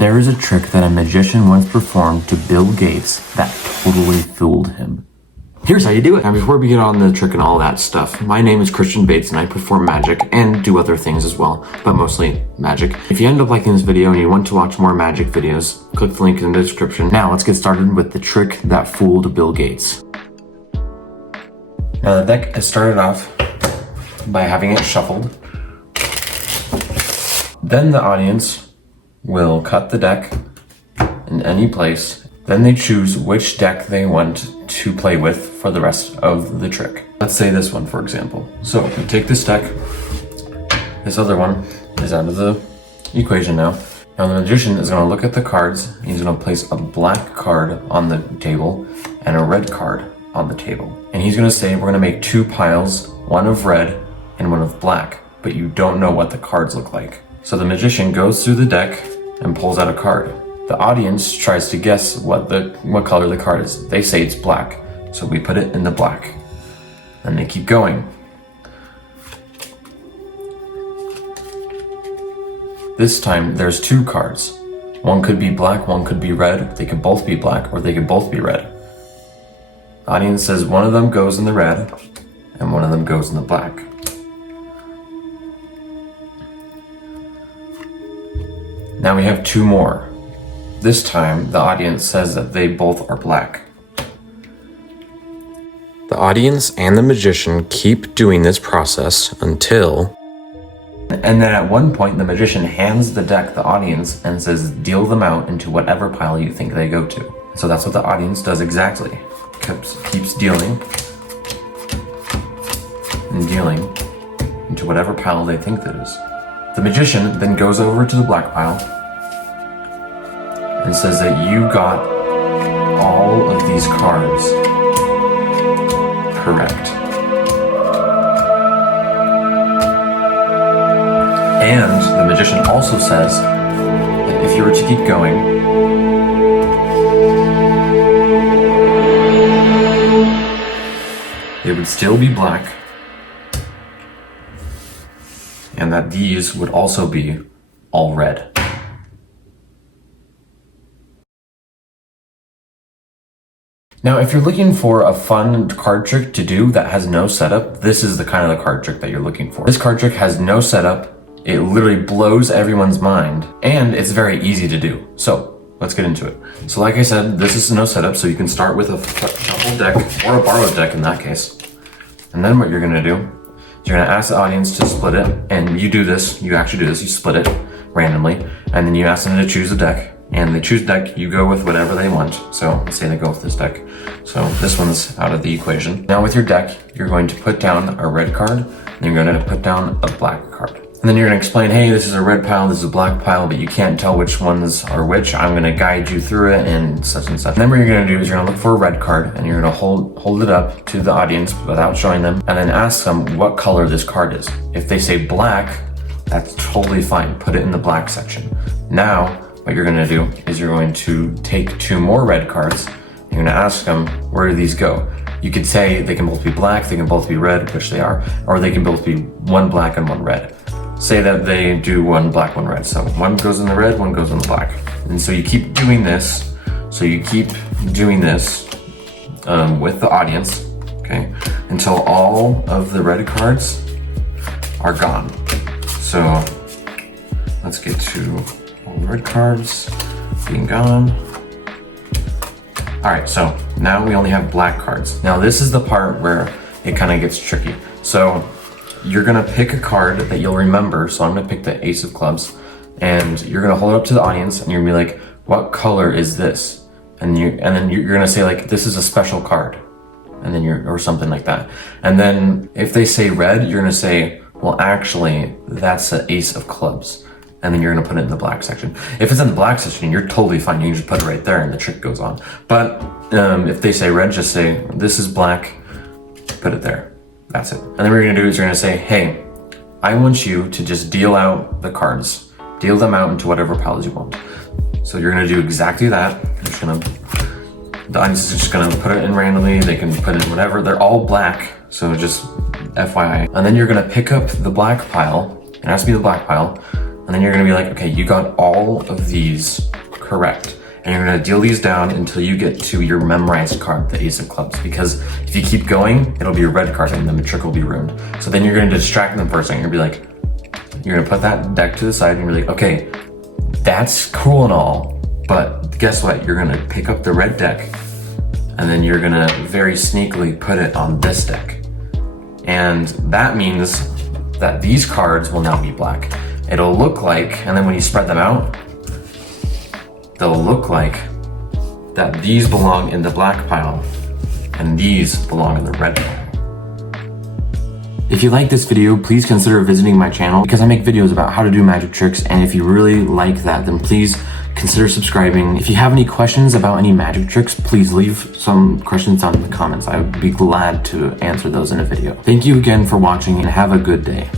There is a trick that a magician once performed to Bill Gates that totally fooled him. Here's how you do it. Now, before we get on the trick and all that stuff, my name is Christian Bates and I perform magic and do other things as well, but mostly magic. If you end up liking this video and you want to watch more magic videos, click the link in the description. Now let's get started with the trick that fooled Bill Gates. Now the deck is started off by having it shuffled. Then the audience will cut the deck in any place. Then they choose which deck they want to play with for the rest of the trick. Let's say this one, for example. So we take this deck. This other one is out of the equation now. Now the magician is going to look at the cards. He's going to place a black card on the table and a red card on the table. And he's going to say, we're going to make two piles, one of red and one of black, but you don't know what the cards look like. So the magician goes through the deck and pulls out a card. The audience tries to guess what color the card is. They say it's black, so we put it in the black. And they keep going. This time there's two cards. One could be black, one could be red. They could both be black, or they could both be red. The audience says one of them goes in the red, and one of them goes in the black. Now we have two more. This time, the audience says that they both are black. The audience and the magician keep doing this process until... And then at one point, the magician hands the deck to the audience and says, deal them out into whatever pile you think they go to. So that's what the audience does exactly. Keeps dealing and dealing into whatever pile they think that is. The magician then goes over to the black pile and says that you got all of these cards correct. And the magician also says that if you were to keep going, they would still be black, and that these would also be all red. Now, if you're looking for a fun card trick to do that has no setup, this is the kind of the card trick that you're looking for. This card trick has no setup. It literally blows everyone's mind, and it's very easy to do. So let's get into it. So like I said, this is no setup, so you can start with a shuffled deck, or a borrowed deck in that case. And then what you're gonna do is you're gonna ask the audience to split it, and you do this, you actually do this, you split it randomly, and then you ask them to choose a deck. And they choose deck, you go with whatever they want. So let's say they go with this deck. So this one's out of the equation. Now with your deck, you're going to put down a red card, and you're going to put down a black card. And then you're going to explain, hey, this is a red pile, this is a black pile, but you can't tell which ones are which. I'm going to guide you through it and such and such. And then what you're going to do is you're going to look for a red card, and you're going to hold it up to the audience without showing them, and then ask them what color this card is. If they say black, that's totally fine. Put it in the black section. Now, what you're gonna do is you're going to take two more red cards. You're gonna ask them, where do these go? You could say they can both be black, they can both be red, which they are, or they can both be one black and one red. Say that they do one black, one red. So one goes in the red, one goes in the black. And so you keep doing this. So you keep doing this with the audience, okay, until all of the red cards are gone. So let's get to all the red cards being gone. All right, so now we only have black cards. Now this is the part where it kind of gets tricky. So you're gonna pick a card that you'll remember. So I'm gonna pick the Ace of Clubs, and you're gonna hold it up to the audience, and you're gonna be like, what color is this? And then you're gonna say like, this is a special card, and then or something like that. And then if they say red, you're gonna say, well, actually, that's an Ace of Clubs. And then you're gonna put it in the black section. If it's in the black section, you're totally fine. You can just put it right there and the trick goes on. But if they say red, just say, this is black, put it there. That's it. And then what you're gonna do is you're gonna say, hey, I want you to just deal out the cards. Deal them out into whatever piles you want. So you're gonna do exactly that. The audience is just gonna put it in randomly. They can put it in whatever. They're all black, so just FYI. And then you're gonna pick up the black pile. It has to be the black pile. And then you're gonna be like, okay, you got all of these correct. And you're gonna deal these down until you get to your memorized card, the ace of clubs. Because if you keep going, it'll be a red card and then the trick will be ruined. So then you're gonna distract them first and you're gonna be like, you're gonna put that deck to the side and you're like, okay, that's cool and all, but guess what? You're gonna pick up the red deck and then you're gonna very sneakily put it on this deck. And that means that these cards will now be black. It'll look like, and then when you spread them out, they'll look like that these belong in the black pile and these belong in the red pile. If you like this video, please consider visiting my channel because I make videos about how to do magic tricks, and if you really like that, then please consider subscribing. If you have any questions about any magic tricks, please leave some questions down in the comments. I would be glad to answer those in a video. Thank you again for watching and have a good day.